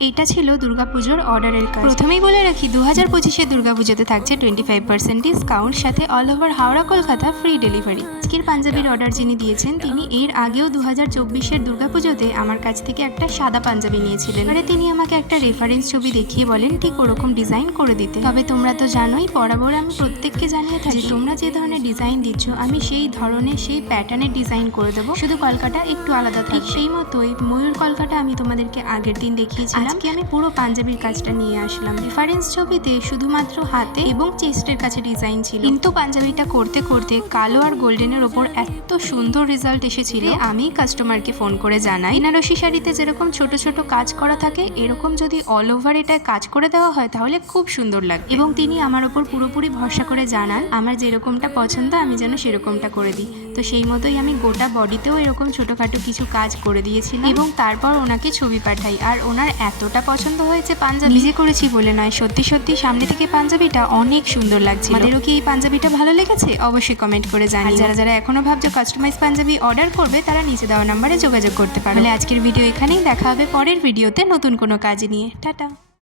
এটা ছিল দুর্গাপুজোর অর্ডারের কাজ। প্রথমেই বলে রাখি 2025-এর দুর্গাপুজোতে থাকছে 25% ডিসকাউন্ট, সাথে all over Howrah Kolkata free delivery. আজকের পাঞ্জাবির অর্ডার যিনি দিয়েছেন তিনি এর আগেও 2024-এর দুর্গাপুজোতে আমার কাছ থেকে একটা সাদা পাঞ্জাবি নিয়েছিলেন। এবারে তিনি আমাকে একটা রেফারেন্স ছবি দেখিয়ে বলেন ঠিক ওরকম ডিজাইন করে দিতে। তবে তোমরা তো জানোই বরাবর আমি প্রত্যেককে জানিয়ে থাকি তোমরা যে ধরনের ডিজাইন দিচ্ছ আমি সেই ধরনের সেই প্যাটার্নের ডিজাইন করে দেবো, শুধু কলকাটা একটু আলাদা থাকে। সেই মতোই ময়ূর কলকাটা আমি তোমাদেরকে আগের দিন দেখিয়েছিলাম। আজকে আমি পুরো পাঞ্জাবির কাজটা নিয়ে আসলাম। রেফারেন্স ছবিতে শুধুমাত্র হাতে এবং চেস্টের কাছে ডিজাইন ছিল, কিন্তু পাঞ্জাবিটা করতে করতে কালো আর গোল্ডেনের ওপর এত সুন্দর রেজাল্ট এসেছিল আমি কাস্টমারকে ফোন করে জানাই বেনারসি শাড়িতে যেরকম ছোট ছোট কাজ করা থাকে এরকম যদি অল ওভার এটা কাজ করে দেওয়া হয় তাহলে খুব সুন্দর লাগে। এবং তিনি আমার ওপর পুরোপুরি ভরসা করে জানান আমার যেরকমটা পছন্দ আমি যেন সেরকমটা করে দিই। তো সেই মতোই আমি গোটা বডিতেও এরকম ছোটোখাটো কিছু কাজ করে দিয়েছিলাম এবং তারপর ওনাকে ছবি পাঠাই। আর ওনার এতটা পছন্দ হয়েছে পাঞ্জাবি, নিজে করেছি বলে নয়, সত্যি সত্যি সামনে থেকে পাঞ্জাবিটা অনেক সুন্দর লাগছে। আমাদেরও কি এই পাঞ্জাবিটা ভালো লেগেছে অবশ্যই কমেন্ট করে জানি। যারা যারা এখনো ভাবছো কাস্টমাইজ পাঞ্জাবি অর্ডার করবে তারা নিচে দেওয়া নাম্বারে যোগাযোগ করতে পারবে। আজকের ভিডিও এখানেই, দেখা হবে পরের ভিডিওতে নতুন কোনো কাজ নিয়ে। টাটা।